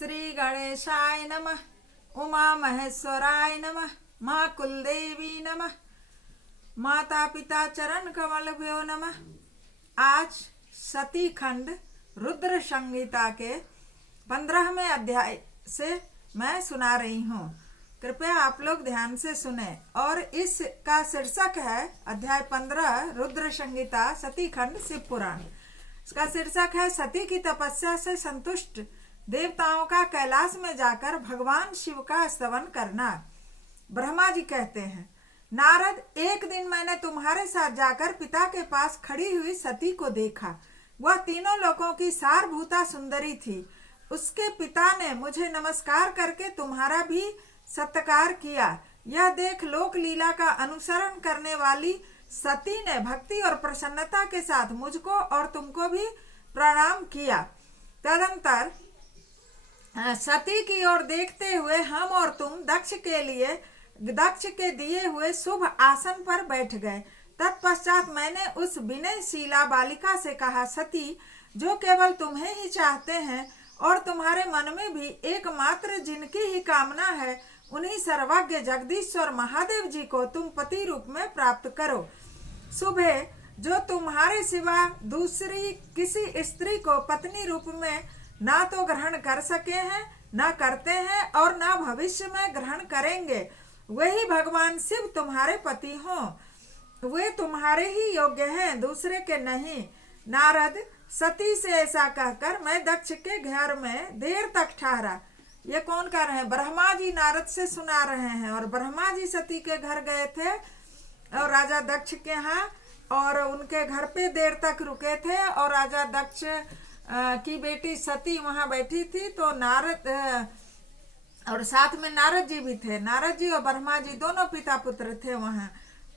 श्री गणेशाय नमः। उमा महेश्वराय नमः। माँ कुलदेवी नमः। माता पिता चरण कमलभ्यो नमः। आज सती खंड रुद्र संहिता के 15वें अध्याय से मैं सुना रही हूँ। कृपया आप लोग ध्यान से सुने। और इसका शीर्षक है अध्याय 15 रुद्र संहिता सती खंड शिव पुराण। इसका शीर्षक है सती की तपस्या से संतुष्ट देवताओं का कैलाश में जाकर भगवान शिव का स्तवन करना। ब्रह्मा जी कहते हैं, नारद, एक दिन मैंने तुम्हारे साथ जाकर पिता के पास खड़ी हुई सती को देखा। वह तीनों लोकों की सारभूता सुंदरी थी। उसके पिता ने मुझे नमस्कार करके तुम्हारा भी सत्कार किया। यह देख लोक लीला का अनुसरण करने वाली सती ने भक्ति और प्रसन्नता के साथ मुझको और तुमको भी प्रणाम किया। तदंतर सती की ओर देखते हुए हम और तुम दक्ष के दिए हुए शुभ आसन पर बैठ गए। तत्पश्चात मैंने उस विनयशीला बालिका से कहा, सती, जो केवल तुम्हें ही चाहते हैं और तुम्हारे मन में भी एकमात्र जिनकी ही कामना है, उन्हीं सर्वज्ञ जगदीश्वर महादेव जी को तुम पति रूप में प्राप्त करो। सुबह जो तुम्हारे सिवा दूसरी किसी स्त्री को पत्नी रूप में ना तो ग्रहण कर सके हैं, ना करते हैं और ना भविष्य में ग्रहण करेंगे, वही भगवान शिव तुम्हारे पति हों। वे तुम्हारे ही योग्य हैं, दूसरे के नहीं। नारद, सती से ऐसा कहकर मैं दक्ष के घर में देर तक ठहरा। ये कौन कह रहे हैं? ब्रह्मा जी नारद से सुना रहे हैं। और ब्रह्मा जी सती के घर गए थे और राजा दक्ष के यहाँ, और उनके घर पे देर तक रुके थे। और राजा दक्ष की बेटी सती वहां बैठी थी। तो नारद और साथ में नारद जी भी थे। नारद जी और ब्रह्मा जी दोनों पिता पुत्र थे वहां।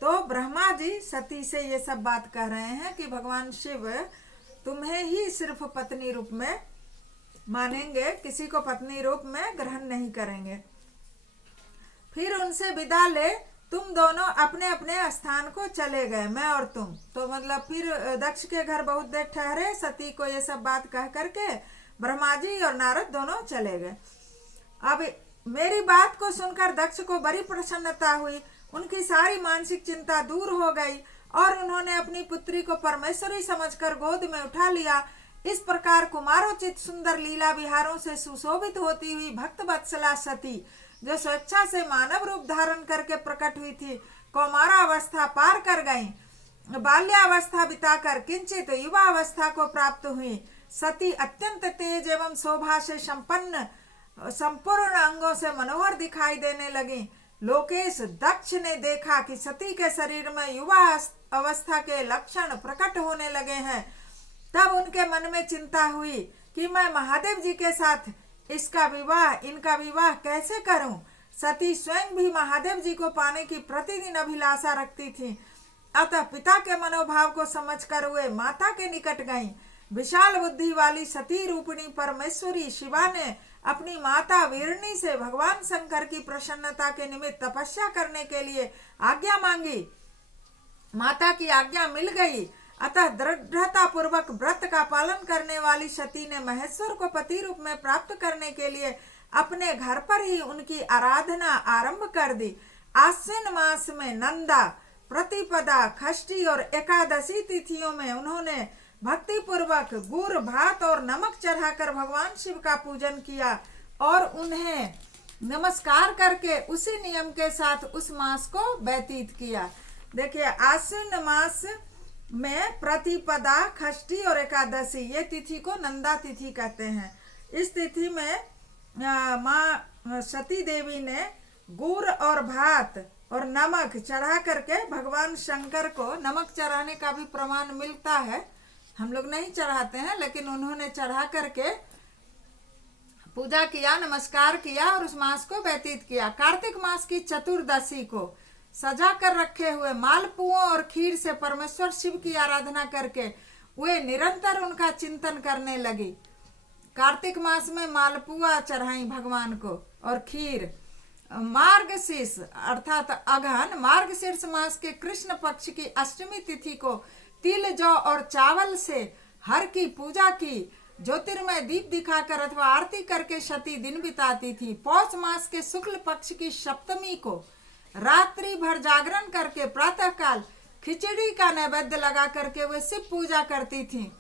तो ब्रह्मा जी सती से ये सब बात कह रहे हैं कि भगवान शिव तुम्हें ही सिर्फ पत्नी रूप में मानेंगे, किसी को पत्नी रूप में ग्रहण नहीं करेंगे। फिर उनसे विदा ले तुम दोनों अपने अपने स्थान को चले गए, मैं और तुम। तो मतलब फिर दक्ष के घर बहुत देर ठहरे। सती को ये सब बात कह करके ब्रह्मा जी और नारद दोनों चले गए। अब मेरी बात को सुनकर दक्ष को बड़ी प्रसन्नता हुई। उनकी सारी मानसिक चिंता दूर हो गई और उन्होंने अपनी पुत्री को परमेश्वरी समझकर गोद में उठा लिया। इस प्रकार कुमारोचित सुंदर लीला विहारों से सुशोभित होती हुई भक्त वत्सला सती, जो स्वेच्छा से मानव रूप धारण करके प्रकट हुई थी, कौमारावस्था पार कर गई। बाल्यावस्था बिताकर किंचित युवा अवस्था को प्राप्त हुई। सती अत्यंत तेज एवं शोभा से संपूर्ण अंगों से मनोहर दिखाई देने लगी। लोकेश दक्ष ने देखा कि सती के शरीर में युवा अवस्था के लक्षण प्रकट होने लगे हैं। तब उनके मन में चिंता हुई कि मैं महादेव जी के साथ इनका विवाह कैसे करूं। सती स्वयं भी महादेव जी को पाने की प्रतिदिन अभिलाषा रखती थी। अतः पिता के मनोभाव को समझकर वे माता के निकट गईं। विशाल बुद्धि वाली सती रूपिणी परमेश्वरी शिवा ने अपनी माता वीरणी से भगवान शंकर की प्रसन्नता के निमित्त तपस्या करने के लिए आज्ञा मांगी। माता की आज्ञा मिल गई। अतः दृढ़ता पूर्वक व्रत का पालन करने वाली सती ने महेश्वर को पति रूप में प्राप्त करने के लिए अपने घर पर ही उनकी आराधना आरंभ कर दी। आश्विन मास में नंदा, प्रतिपदा, षष्ठी और एकादशी तिथियों में उन्होंने भक्ति पूर्वक गुड़, भात और नमक चढ़ाकर भगवान शिव का पूजन किया और उन्हें नमस्कार करके उसी नियम के साथ उस मास को व्यतीत किया। देखिए, आश्विन मास में प्रतिपदा, षष्ठी और एकादशी, ये तिथि को नंदा तिथि कहते हैं। इस तिथि में माँ सती देवी ने गुड़ और भात और नमक चढ़ा करके भगवान शंकर को, नमक चढ़ाने का भी प्रमाण मिलता है, हम लोग नहीं चढ़ाते हैं, लेकिन उन्होंने चढ़ा करके पूजा किया, नमस्कार किया और उस मास को व्यतीत किया। कार्तिक मास की चतुर्दशी को सजा कर रखे हुए मालपुओं और खीर से परमेश्वर शिव की आराधना करके वे निरंतर उनका चिंतन करने लगी। कार्तिक मास में मालपुआ चढ़ाई भगवान को और खीर। मार्गशीर्ष अर्थात अगहन मार्गशीर्ष मास के कृष्ण पक्ष की अष्टमी तिथि को तिल, जौ और चावल से हर की पूजा की। ज्योतिर्मय दीप दिखाकर अथवा आरती करके सती दिन बिताती थी। पौष मास के शुक्ल पक्ष की सप्तमी को रात्रि भर जागरण करके प्रातः काल खिचड़ी का नैवेद्य लगा करके वे शिव पूजा करती थी।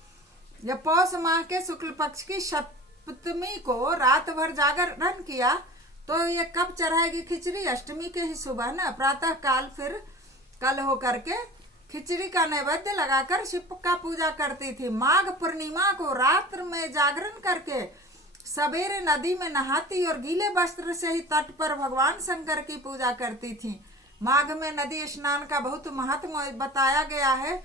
जब पौष माह के शुक्ल पक्ष की सप्तमी को रात भर जागरण किया तो ये कब चढ़ाएगी खिचड़ी? अष्टमी के ही सुबह ना, प्रातः काल फिर कल हो करके खिचड़ी का नैवेद्य लगाकर शिव का पूजा करती थी। माघ पूर्णिमा को रात्र में जागरण करके सवेरे नदी में नहाती और गीले वस्त्र से ही तट पर भगवान शंकर की पूजा करती थी। माघ में नदी स्नान का बहुत महत्व बताया गया है।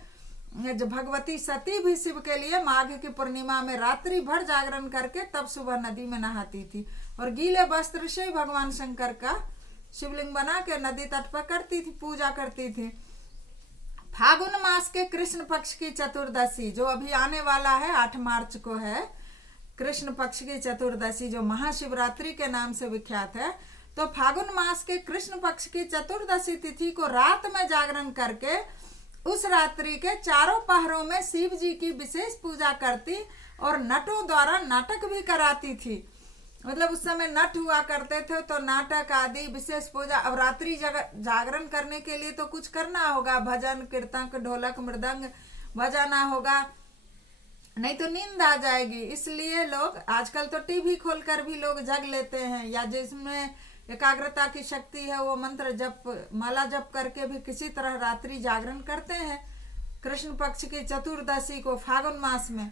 जो भगवती सती भी शिव के लिए माघ की पूर्णिमा में रात्रि भर जागरण करके तब सुबह नदी में नहाती थी और गीले वस्त्र से ही भगवान शंकर का शिवलिंग बना के नदी तट पर करती थी, पूजा करती थी। फागुन मास के कृष्ण पक्ष की चतुर्दशी जो अभी आने वाला है 8 मार्च को है कृष्ण पक्ष की चतुर्दशी, जो महाशिवरात्रि के नाम से विख्यात है। तो फागुन मास के कृष्ण पक्ष की चतुर्दशी तिथि को रात में जागरण करके उस रात्रि के चारों पहरों में शिव जी की विशेष पूजा करती और नटों द्वारा नाटक भी कराती थी। मतलब उस समय नट हुआ करते थे तो नाटक आदि विशेष पूजा। अब रात्रि जागरण करने के लिए तो कुछ करना होगा, भजन कीर्तन ढोलक मृदंग बजाना होगा, नहीं तो नींद आ जाएगी। इसलिए लोग आजकल तो टीवी खोलकर भी लोग जग लेते हैं, या जिसमें एकाग्रता की शक्ति है वो मंत्र जप माला जप करके भी किसी तरह रात्रि जागरण करते हैं कृष्ण पक्ष की चतुर्दशी को फागुन मास में।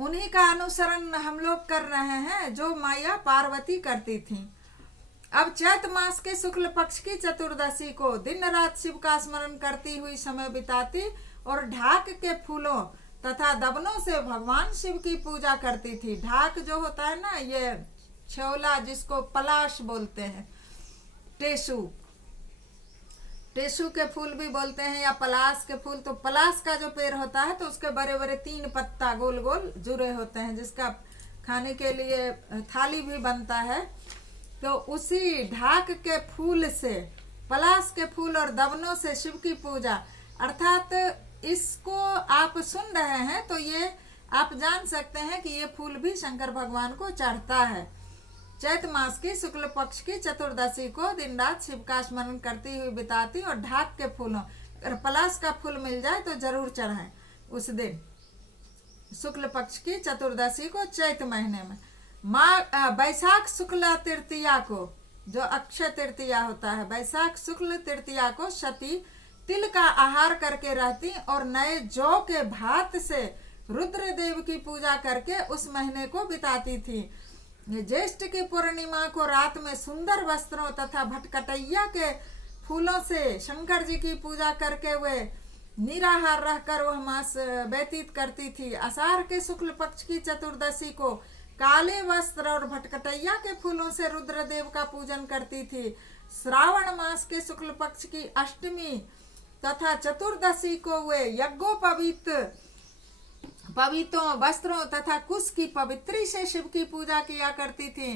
उन्हीं का अनुसरण हम लोग कर रहे हैं जो मैया पार्वती करती थी। अब चैत मास के शुक्ल पक्ष की चतुर्दशी को दिन रात शिव का स्मरण करती हुई समय बिताती और ढाक के फूलों तथा दबनों से भगवान शिव की पूजा करती थी। ढाक जो होता है ना, ये छौला जिसको पलाश बोलते हैं, टेसू के फूल भी बोलते हैं या पलाश के फूल। तो पलाश का जो पेड़ होता है तो उसके बड़े बड़े 3 पत्ता गोल गोल जुड़े होते हैं जिसका खाने के लिए थाली भी बनता है। तो उसी ढाक के फूल से, पलाश के फूल और दबनों से शिव की पूजा, अर्थात इसको आप सुन रहे हैं तो ये आप जान सकते हैं कि ये फूल भी शंकर भगवान को चढ़ता है। चैत मास की शुक्ल पक्ष की चतुर्दशी को दिन रात शिव का स्मरण करती हुई बिताती और ढाक के फूलों, अगर पलाश का फूल मिल जाए तो जरूर चढ़ाएं उस दिन शुक्ल पक्ष की चतुर्दशी को चैत महीने में। बैसाख शुक्ल तृतीया को, जो अक्षय तृतीया होता है, बैसाख शुक्ल तृतीया को सती तिल का आहार करके रहती और नए जौ के भात से रुद्रदेव की पूजा करके उस महीने को बिताती थी। ज्येष्ठ की पूर्णिमा को रात में सुंदर वस्त्रों तथा भटकटैया के फूलों से शंकर जी की पूजा करके वे निराहार रहकर वह मास व्यतीत करती थी। आषाढ़ के शुक्ल पक्ष की चतुर्दशी को काले वस्त्र और भटकटैया के फूलों से रुद्रदेव का पूजन करती थी। श्रावण मास के शुक्ल पक्ष की अष्टमी तथा चतुर्दशी को वे यज्ञोपवीत पवित्रों वस्त्रों तथा कुश की पवित्री से शिव की पूजा किया करती थी।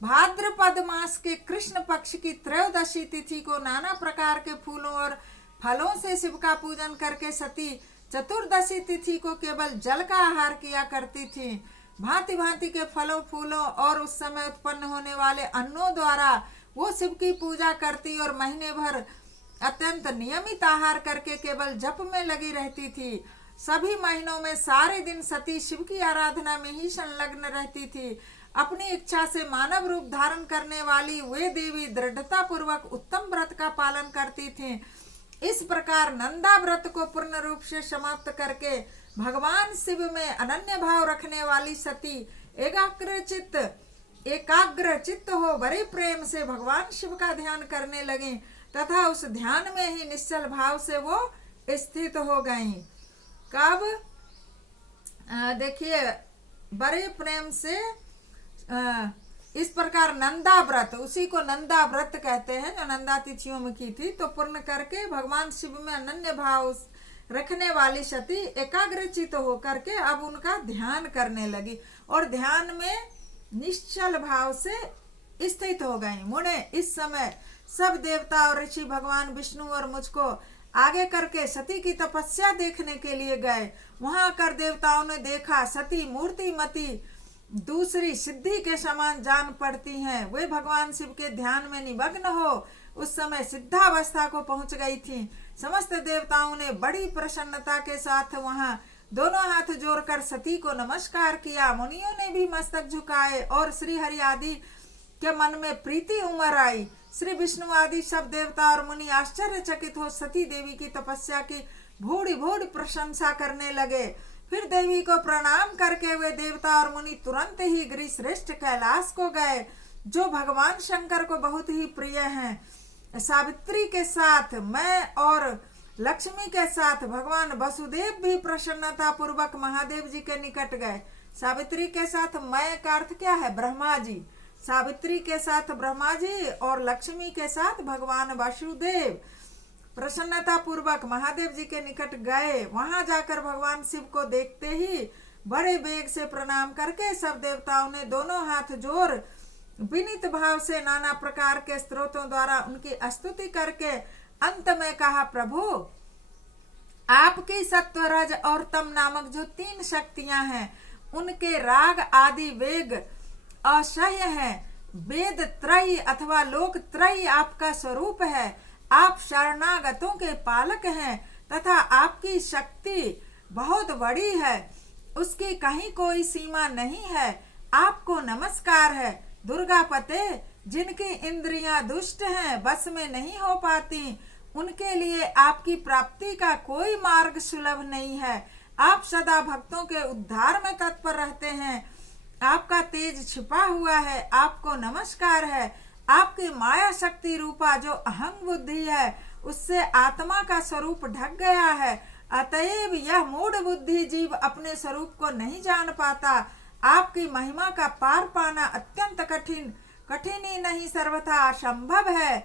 भाद्रपद मास के कृष्ण पक्ष की त्रयोदशी तिथि को नाना प्रकार के फूलों और फलों से शिव का पूजन करके सती चतुर्दशी तिथि को केवल जल का आहार किया करती थी। भांति भांति के फलों फूलों और उस समय उत्पन्न होने वाले अन्नों द्वारा वो शिव की पूजा करती और महीने भर अत्यंत नियमित आहार करके केवल जप में लगी रहती थी। सभी महीनों में सारे दिन सती शिव की आराधना में ही संलग्न रहती थी। अपनी इच्छा से मानव रूप धारण करने वाली वे देवी दृढ़ता पूर्वक उत्तम व्रत का पालन करती थीं। इस प्रकार नंदा व्रत को पूर्ण रूप से समाप्त करके भगवान शिव में अनन्य भाव रखने वाली सती एकाग्र चित्त हो बड़े प्रेम से भगवान शिव का ध्यान करने लगी तथा उस ध्यान में ही निश्चल भाव से वो स्थित हो गईं। कब? देखिए, बड़े प्रेम से इस प्रकार नंदा व्रत, उसी को नंदा व्रत कहते हैं, जो नंदा तिथियों में की थी, तो पूर्ण करके भगवान शिव में अनन्य भाव रखने वाली सती एकाग्रचित होकर के अब उनका ध्यान करने लगी और ध्यान में निश्चल भाव से स्थित हो गई। मुने, इस समय सब देवता और ऋषि भगवान विष्णु और मुझको आगे करके सती की तपस्या देखने के लिए गए। वहां कर देवताओं ने देखा सती मूर्तिमती दूसरी सिद्धि के समान जान पड़ती हैं। वे भगवान शिव के ध्यान में निमग्न हो उस समय सिद्धावस्था को पहुंच गई थी। समस्त देवताओं ने बड़ी प्रसन्नता के साथ वहां दोनों हाथ जोड़कर सती को नमस्कार किया। मुनियों ने भी मस्तक झुकाए और श्री हरि आदि के मन में प्रीति उमड़ आई। श्री विष्णु आदि सब देवता और मुनि आश्चर्यचकित हो सती देवी की तपस्या की भूड़ी भूड़ी प्रशंसा करने लगे। फिर देवी को प्रणाम करके वे देवता और मुनि तुरंत ही गिरिश्रेष्ठ कैलाश को गए, जो भगवान शंकर को बहुत ही प्रिय हैं। सावित्री के साथ मैं और लक्ष्मी के साथ भगवान वसुदेव भी प्रसन्नता पूर्वक महादेव जी के निकट गए। सावित्री के साथ मैं का अर्थ क्या है? ब्रह्मा जी। सावित्री के साथ ब्रह्मा जी और लक्ष्मी के साथ भगवान वासुदेव प्रसन्नता पूर्वक महादेव जी के निकट गए। वहां जाकर भगवान शिव को देखते ही बड़े वेग से प्रणाम करके सब देवताओं ने दोनों हाथ जोड़ विनीत भाव से नाना प्रकार के स्तोत्रों द्वारा उनकी स्तुति करके अंत में कहा, प्रभु आपकी सत्व रज और तम नामक जो 3 शक्तियां हैं उनके राग आदि वेग असह्य है। वेद त्रयी अथवा लोक त्रयी आपका स्वरूप है। आप शरणागतों के पालक हैं तथा आपकी शक्ति बहुत बड़ी है, उसकी कहीं कोई सीमा नहीं है। आपको नमस्कार है। दुर्गा पते, जिनकी इंद्रियां दुष्ट हैं, बस में नहीं हो पाती, उनके लिए आपकी प्राप्ति का कोई मार्ग सुलभ नहीं है। आप सदा भक्तों के उद्धार में तत्पर रहते हैं। आपका तेज छिपा हुआ है। आपको नमस्कार है। आपकी माया शक्ति रूपा जो अहंग बुद्धि है उससे आत्मा का स्वरूप ढक गया है। अतएव यह मूढ़ बुद्धि जीव अपने स्वरूप को नहीं जान पाता। आपकी महिमा का पार पाना अत्यंत कठिन ही नहीं सर्वथा असंभव है।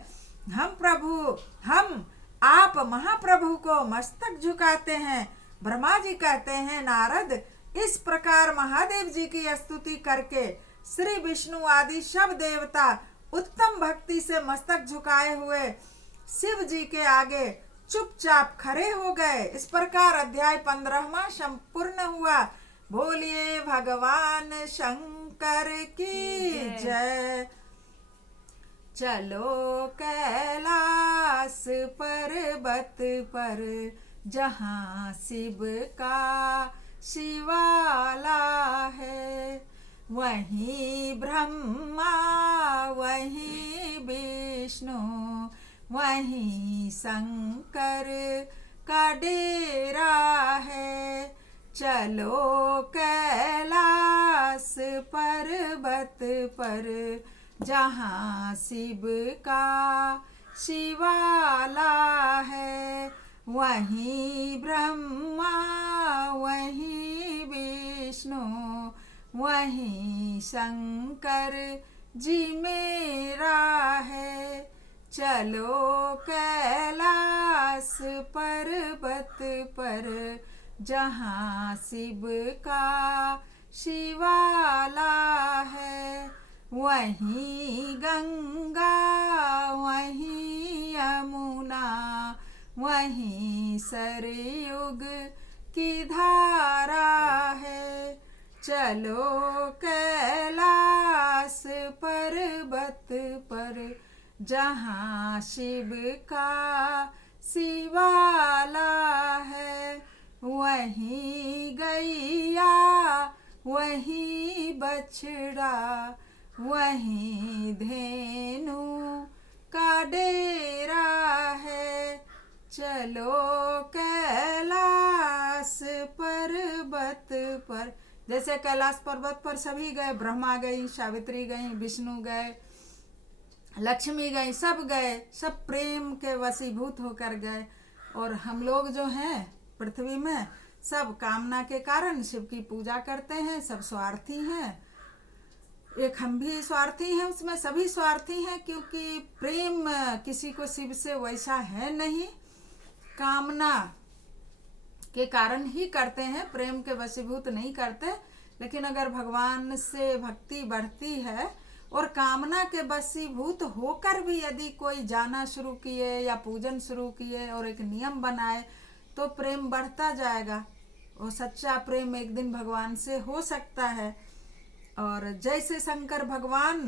हम आप महाप्रभु को मस्तक झुकाते हैं। ब्रह्मा जी कहते हैं, नारद इस प्रकार महादेव जी की स्तुति करके श्री विष्णु आदि सब देवता उत्तम भक्ति से मस्तक झुकाए हुए शिव जी के आगे चुपचाप खड़े हो गए। इस प्रकार अध्याय 15वां संपूर्ण हुआ। बोलिए भगवान शंकर की जय। चलो कैलाश पर्वत पर जहाँ शिव का शिवाला है, वहीं ब्रह्मा वहीं विष्णु वहीं शंकर का डेरा है। चलो कैलाश पर्वत पर जहाँ शिव का शिवाला है, वहीं ब्रह्मा वहीं विष्णु वहीं शंकर जी मेरा है। चलो कैलाश पर्वत पर जहाँ शिव का शिवाला है, वहीं गंगा वहीं यमुना वहीं सरयुग की धारा है। चलो कैलाश पर्वत पर जहाँ शिव का शिवाला है, वहीं गैया वहीं बछड़ा वहीं धेनु का डेरा है। चलो कैलाश पर्वत पर, जैसे कैलाश पर्वत पर सभी गए, ब्रह्मा गई, सावित्री गई, विष्णु गए, लक्ष्मी गई, सब गए, सब प्रेम के वशीभूत होकर गए। और हम लोग जो हैं पृथ्वी में सब कामना के कारण शिव की पूजा करते हैं। सब स्वार्थी हैं, एक हम भी स्वार्थी हैं, उसमें सभी स्वार्थी हैं, क्योंकि प्रेम किसी को शिव से वैसा है नहीं। कामना के कारण ही करते हैं, प्रेम के वशीभूत नहीं करते। लेकिन अगर भगवान से भक्ति बढ़ती है, और कामना के वशीभूत होकर भी यदि कोई जाना शुरू किए या पूजन शुरू किए और एक नियम बनाए तो प्रेम बढ़ता जाएगा। और सच्चा प्रेम एक दिन भगवान से हो सकता है। और जैसे शंकर भगवान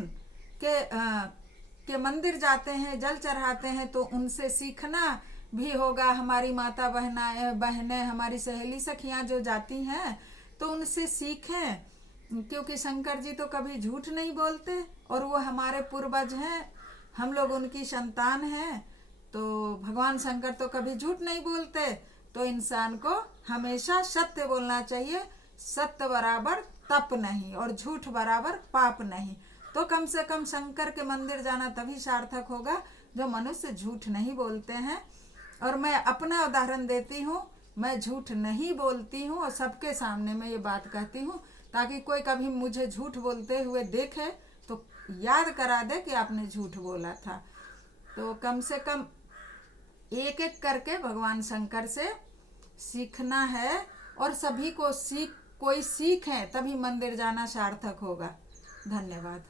के मंदिर जाते हैं, जल चढ़ाते हैं, तो उनसे सीखना भी होगा। हमारी माता बहनें, हमारी सहेली सखियां जो जाती हैं तो उनसे सीखें, क्योंकि शंकर जी तो कभी झूठ नहीं बोलते और वो हमारे पूर्वज हैं, हम लोग उनकी संतान हैं। तो भगवान शंकर तो कभी झूठ नहीं बोलते। तो इंसान को हमेशा सत्य बोलना चाहिए। सत्य बराबर तप नहीं और झूठ बराबर पाप नहीं। तो कम से कम शंकर के मंदिर जाना तभी सार्थक होगा जो मनुष्य झूठ नहीं बोलते हैं। और मैं अपना उदाहरण देती हूँ, मैं झूठ नहीं बोलती हूँ और सबके सामने मैं ये बात कहती हूँ ताकि कोई कभी मुझे झूठ बोलते हुए देखे तो याद करा दे कि आपने झूठ बोला था। तो कम से कम एक एक करके भगवान शंकर से सीखना है और सभी को कोई सीखे तभी मंदिर जाना सार्थक होगा। धन्यवाद।